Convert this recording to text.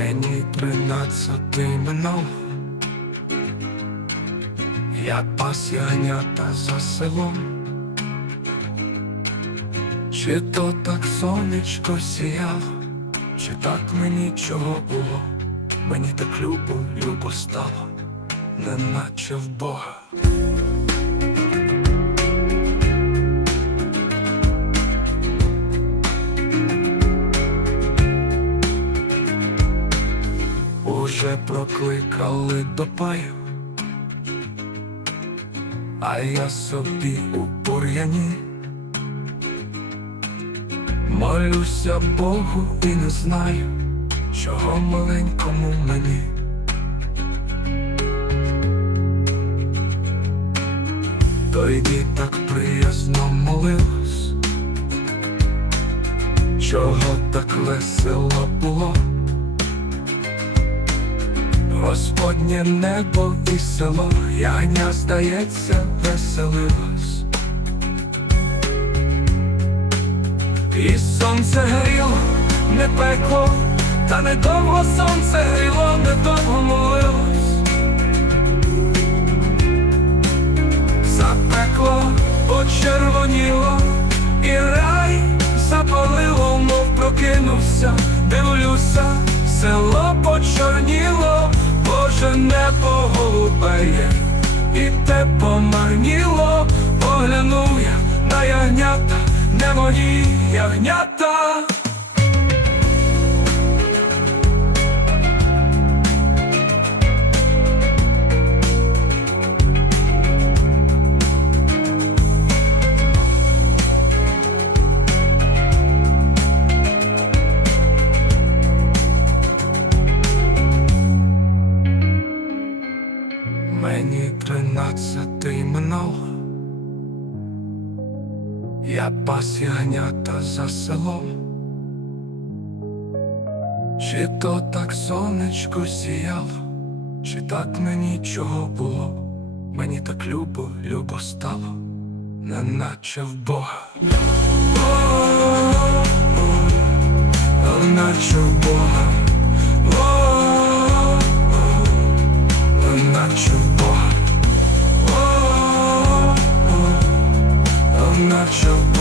Мені тринадцятий минув, я пас ягнята за селом. Чи то так сонечко сіяло, чи так мені чого було, мені так любо, любо стало, неначе в Бога. Уже прокликали до паю, а я собі у бур'яні молюся Богу і не знаю, чого маленькому мені. Тоді так приязно молилась, чого так весело було. Господнє небо і село, ягня, здається, веселилось. І сонце гріло, не пекло, та недовго сонце гріло, недовго молилось. Голубеє, і те помарніло, поглянув я на ягнята, не мої ягнята. Мені тринадцятий минув, я пас ягнята за селом. Чи то так сонечко сіяло, чи так мені чого було, мені так любо, любо стало, неначе в Бога. О, Неначе в Бога. I'm not your